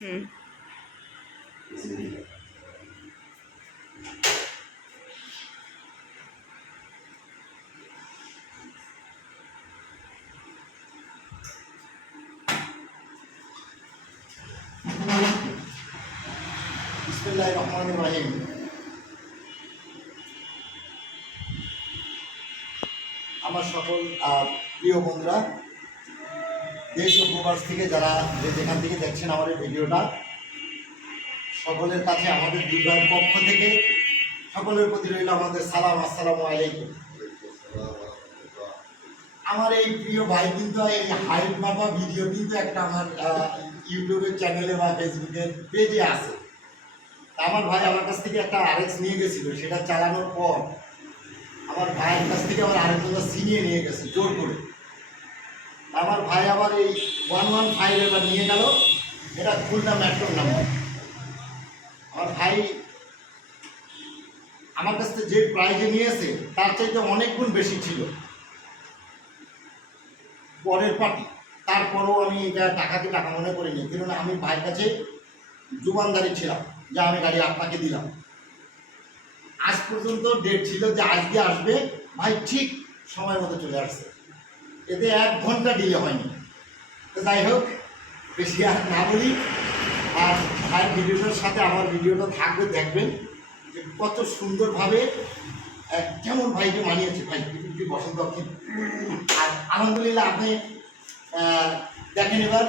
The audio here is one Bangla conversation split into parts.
হুম। বিসমিল্লাহির রহমানির রহিম। আমার সকল প্রিয় বন্ধুরা, দেশ ও প্রবাস থেকে যারা যেখান থেকে দেখছেন আমার এই ভিডিওটা, সকলের কাছে আমাদের দুর্গার পক্ষ থেকে সকলের প্রতি রইল আমাদের সালাম, আসসালামু আলাইকুম। আমার এই প্রিয় ভাই কিন্তু এই হাইট মাপা ভিডিও কিন্তু একটা আমার ইউটিউবের চ্যানেলে বা ফেসবুকের পেজে আছে। আমার ভাই আমার কাছ থেকে একটা আরএক্স নিয়ে গেছিল, সেটা চালানোর পর আমার ভাইয়ের কাছ থেকে আমার আরেকজনটা ছিনিয়ে নিয়ে গেছে জোর করে। আমার ভাই আবার এই 115 এবার নিয়ে গেল, এটা খুলনা মেট্রোর নাম্বার। আমার ভাই আমার কাছ থেকে যে প্রাইজে নিয়েছে তার চাইতে অনেক গুণ বেশি ছিল পরের পার্টি। তারপরেও আমি এটা টাকাতে টাকা মনে করিনি, কেননা আমি ভাইয়ের কাছে জুবানদারি ছিলাম যে আমি গাড়ি আপনাকে দিলাম। আজ পর্যন্ত ডেট ছিল যে আজকে আসবে, ভাই ঠিক সময় মতো চলে আসছে, এতে 1 ঘন্টা ডিলে হয়নি। তো যাই হোক, বেশি আর না বলি, আর ভাইয়ের ভিডিওটার সাথে আমার ভিডিওটা থাকবে, দেখবেন যে কত সুন্দরভাবে কেমন ভাইকে মানিয়েছে। ভাই একটু বসন্ত আর আলহামদুলিল্লাহ আপনি দেখেন এবার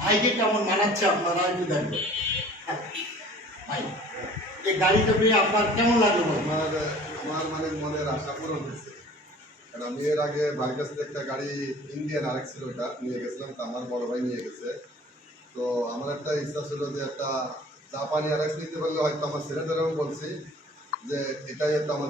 ভাইকে কেমন মানাচ্ছে, আপনারা একটু দেখবেন। হ্যাঁ, ভাই এই গাড়িটা পেয়ে আপনার কেমন লাগলো? ভাই আমার মানে মনের আশা পূরণ হয়েছে। কারণ আমি এর আগে ভাইয়ের কাছ থেকে একটা গাড়ি ইন্ডিয়ান আরেক ছিল, ওটা নিয়ে গেছিলাম, তো আমার বড় ভাই নিয়ে গেছে। তো আমার একটা ইচ্ছা ছিল যে একটা জাপানি আরেক নিতে পারলে হয়তো আমার ছেলেদেরও বলছি যে এটাই একটা আমার